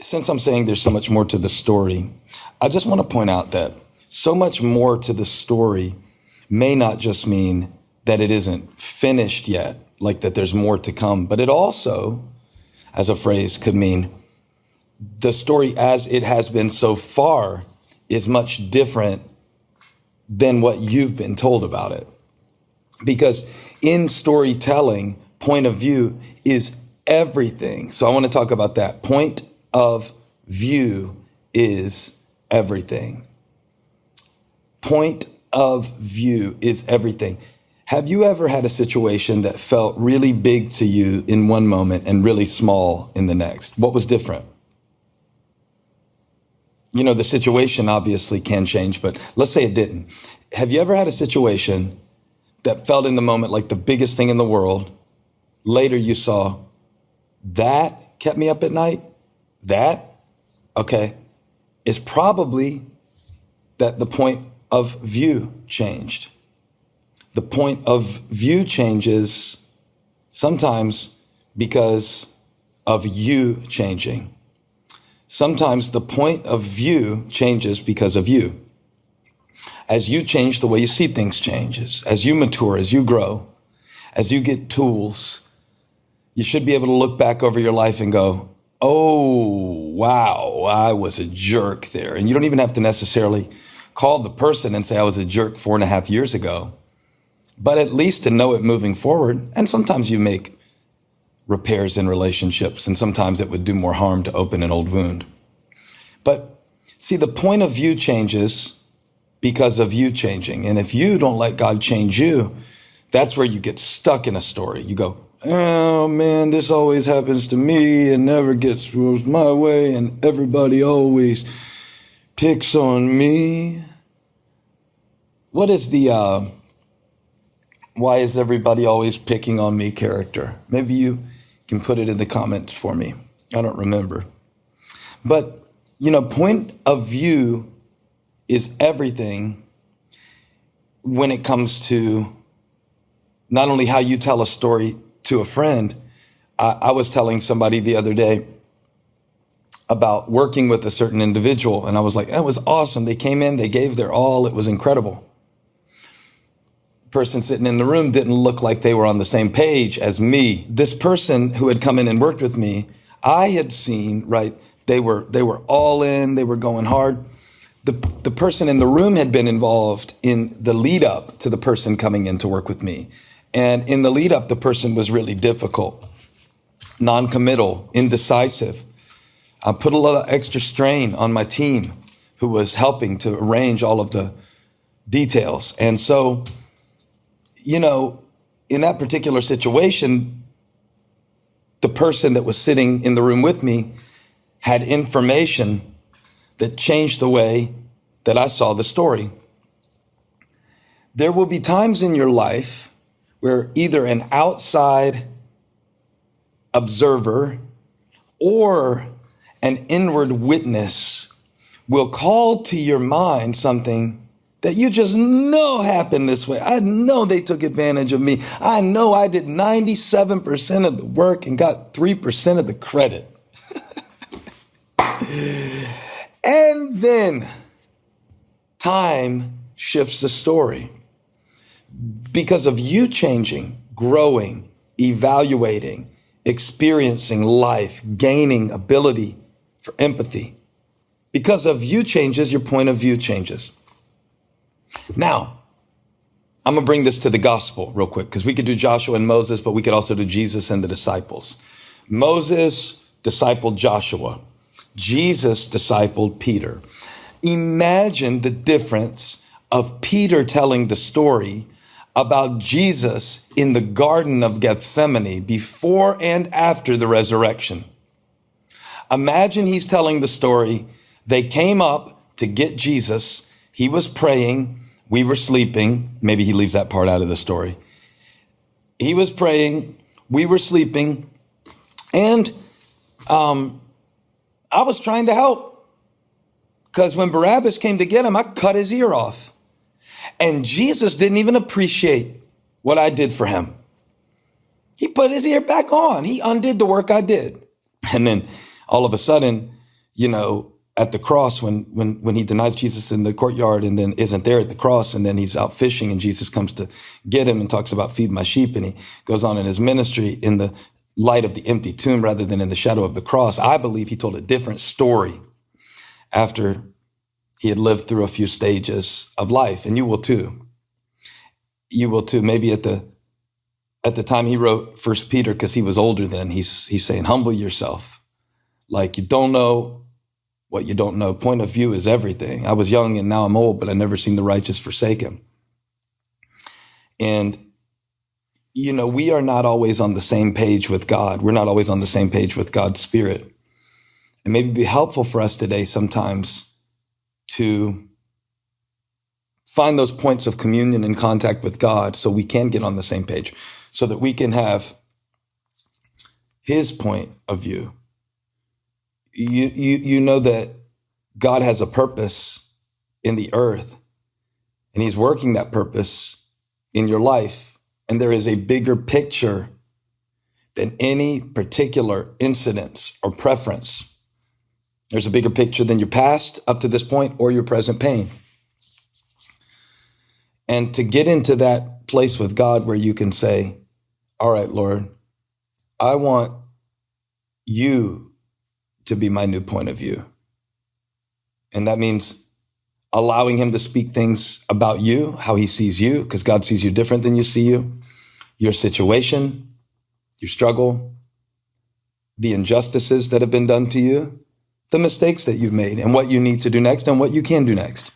since I'm saying there's so much more to the story, I just want to point out that so much more to the story may not just mean that it isn't finished yet, like that there's more to come, but it also, as a phrase, could mean the story as it has been so far is much different than what you've been told about it. Because in storytelling, point of view is everything. So I want to talk about that. Point of view is everything. Point of view is everything. Have you ever had a situation that felt really big to you in one moment and really small in the next? What was different? You know, the situation obviously can change, but let's say it didn't. Have you ever had a situation that felt in the moment like the biggest thing in the world? Later you saw, that kept me up at night? That? Okay. It's probably that the point of view changed. The point of view changes sometimes because of you changing. Sometimes the point of view changes because of you. As you change, the way you see things changes. As you mature, as you grow, as you get tools, you should be able to look back over your life and go, oh, wow, I was a jerk there. And you don't even have to necessarily call the person and say I was a jerk 4.5 years ago, but at least to know it moving forward. And sometimes you make repairs in relationships, and sometimes it would do more harm to open an old wound. But see, the point of view changes because of you changing. And if you don't let God change you, that's where you get stuck in a story. You go, oh man, this always happens to me and never gets my way, and everybody always picks on me. What is the why is everybody always picking on me character? Maybe you can put it in the comments for me. I don't remember. But, you know, point of view is everything when it comes to not only how you tell a story to a friend. I was telling somebody the other day about working with a certain individual, and I was like, that was awesome. They came in, they gave their all. It was incredible. Person sitting in the room didn't look like they were on the same page as me. This person who had come in and worked with me, I had seen, right, they were all in, they were going hard. The person in the room had been involved in the lead up to the person coming in to work with me. And in the lead up, the person was really difficult, non-committal, indecisive. I put a lot of extra strain on my team who was helping to arrange all of the details. And so, you know, in that particular situation, the person that was sitting in the room with me had information that changed the way that I saw the story. There will be times in your life where either an outside observer or an inward witness will call to your mind something that you just know happened this way. I know they took advantage of me. I know I did 97% of the work and got 3% of the credit. And then time shifts the story because of you changing, growing, evaluating, experiencing life, gaining ability for empathy. Because of you changes, your point of view changes. Now, I'm going to bring this to the gospel real quick, because we could do Joshua and Moses, but we could also do Jesus and the disciples. Moses discipled Joshua. Jesus discipled Peter. Imagine the difference of Peter telling the story about Jesus in the Garden of Gethsemane before and after the resurrection. Imagine he's telling the story. They came up to get Jesus. He was praying. We were sleeping. Maybe he leaves that part out of the story. He was praying. We were sleeping. And I was trying to help, because when Barabbas came to get him, I cut his ear off. And Jesus didn't even appreciate what I did for him. He put his ear back on. He undid the work I did. And then all of a sudden, at the cross when he denies Jesus in the courtyard and then isn't there at the cross, and then he's out fishing and Jesus comes to get him and talks about feed my sheep, and he goes on in his ministry in the light of the empty tomb rather than in the shadow of the cross. I believe he told a different story after he had lived through a few stages of life, and you will too. You will too. Maybe at the time he wrote First Peter, because he was older then, he's saying, humble yourself. Like, you don't know what you don't know. Point of view is everything. I was young and now I'm old, but I never seen the righteous forsaken. And, we are not always on the same page with God. We're not always on the same page with God's Spirit. And maybe it'd be helpful for us today sometimes to find those points of communion and contact with God so we can get on the same page, so that we can have his point of view. You know that God has a purpose in the earth, and he's working that purpose in your life. And there is a bigger picture than any particular incident or preference. There's a bigger picture than your past up to this point or your present pain. And to get into that place with God where you can say, all right, Lord, I want you to be my new point of view. And that means allowing him to speak things about you, how he sees you, because God sees you different than you see you, your situation, your struggle, the injustices that have been done to you, the mistakes that you've made, and what you need to do next and what you can do next.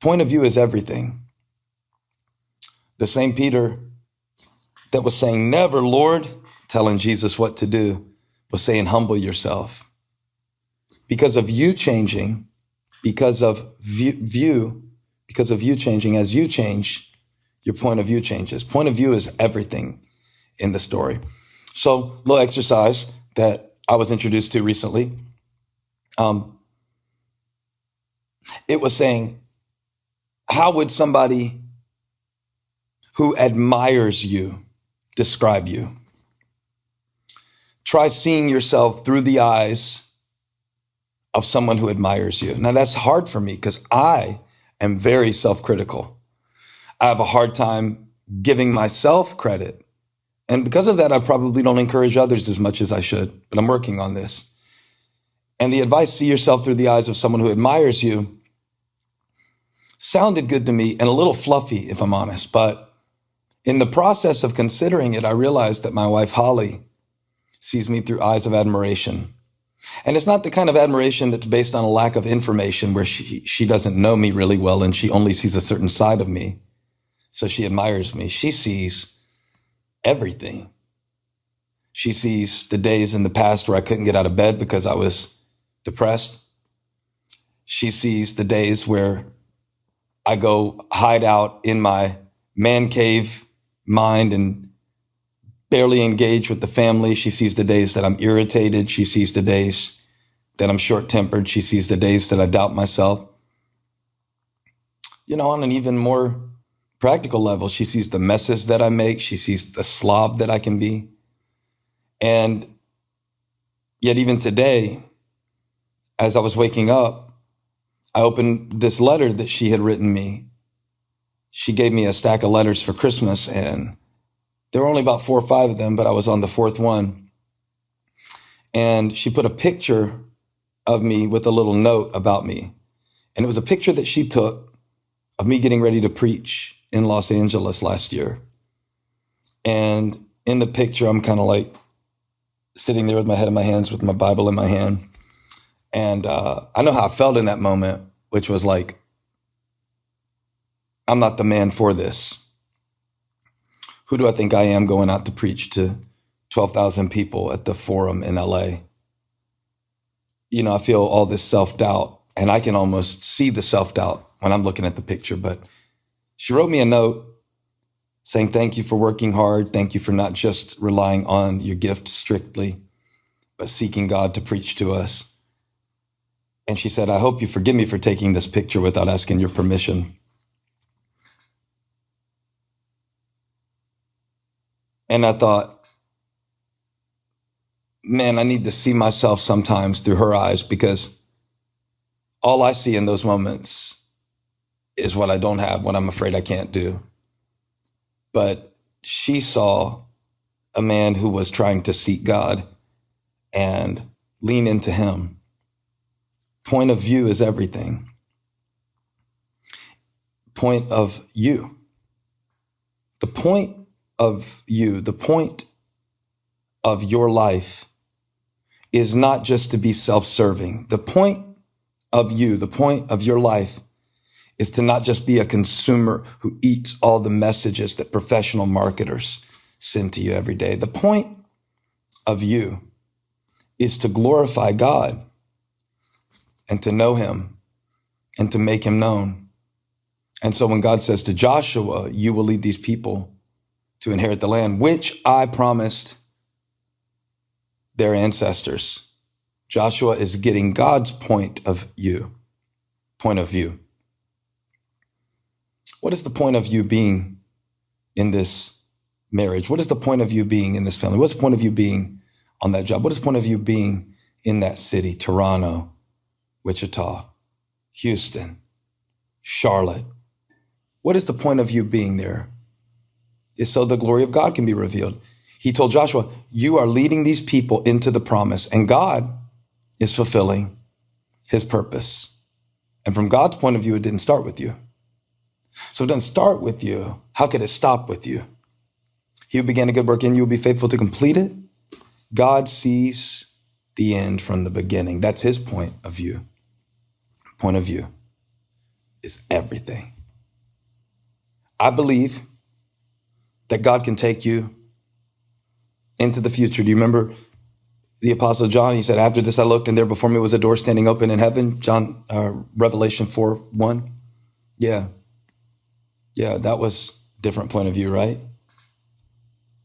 Point of view is everything. The same Peter that was saying, never, Lord, telling Jesus what to do, was saying, humble yourself. Because of you changing, because of you changing, as you change, your point of view changes. Point of view is everything in the story. So, little exercise that I was introduced to recently. It was saying, how would somebody who admires you describe you? Try seeing yourself through the eyes of someone who admires you. Now, that's hard for me because I am very self-critical. I have a hard time giving myself credit. And because of that, I probably don't encourage others as much as I should, but I'm working on this. And the advice, see yourself through the eyes of someone who admires you, sounded good to me and a little fluffy, if I'm honest. But in the process of considering it, I realized that my wife, Holly, sees me through eyes of admiration. And it's not the kind of admiration that's based on a lack of information where she doesn't know me really well and she only sees a certain side of me. So she admires me. She sees everything. She sees the days in the past where I couldn't get out of bed because I was depressed. She sees the days where I go hide out in my man cave mind and barely engage with the family. She sees the days that I'm irritated. She sees the days that I'm short-tempered. She sees the days that I doubt myself. On an even more practical level, she sees the messes that I make. She sees the slob that I can be. And yet even today, as I was waking up, I opened this letter that she had written me. She gave me a stack of letters for Christmas, and there were only about 4 or 5 of them, but I was on the 4th one. And she put a picture of me with a little note about me. And it was a picture that she took of me getting ready to preach in Los Angeles last year. And in the picture, I'm kind of like sitting there with my head in my hands, with my Bible in my hand. And I know how I felt in that moment, which was like, I'm not the man for this. Who do I think I am going out to preach to 12,000 people at the Forum in LA? I feel all this self-doubt, and I can almost see the self-doubt when I'm looking at the picture. But she wrote me a note saying, thank you for working hard. Thank you for not just relying on your gift strictly, but seeking God to preach to us. And she said, I hope you forgive me for taking this picture without asking your permission. And I thought, man, I need to see myself sometimes through her eyes, because all I see in those moments is what I don't have, what I'm afraid I can't do. But she saw a man who was trying to seek God and lean into him. Point of view is everything. Point of you. The point of you, the point of your life is not just to be self-serving. The point of you, the point of your life is to not just be a consumer who eats all the messages that professional marketers send to you every day. The point of you is to glorify God and to know him and to make him known. And so when God says to Joshua, you will lead these people to inherit the land, which I promised their ancestors, Joshua is getting God's point of view. What is the point of you being in this marriage? What is the point of you being in this family? What's the point of you being on that job? What is the point of you being in that city, Toronto, Wichita, Houston, Charlotte? What is the point of you being there? It's so the glory of God can be revealed. He told Joshua, you are leading these people into the promise, and God is fulfilling his purpose. And from God's point of view, it didn't start with you. So it doesn't start with you. How could it stop with you? He who began a good work in you will be faithful to complete it. God sees the end from the beginning. That's his point of view. Point of view is everything. I believe that God can take you into the future. Do you remember the Apostle John? He said, after this I looked, and there before me was a door standing open in heaven. Revelation 4:1. Yeah, that was a different point of view, right?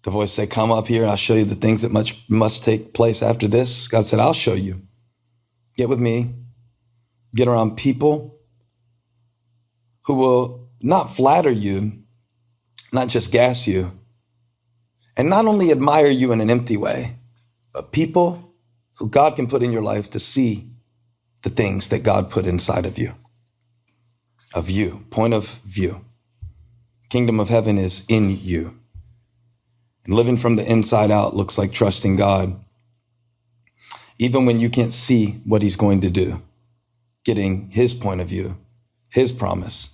The voice said, come up here, I'll show you the things that must take place after this. God said, I'll show you. Get with me. Get around people who will not flatter you, not just gas you, and not only admire you in an empty way, but people who God can put in your life to see the things that God put inside of you. Point of view. Kingdom of heaven is in you. And living from the inside out looks like trusting God, even when you can't see what he's going to do, getting his point of view, his promise,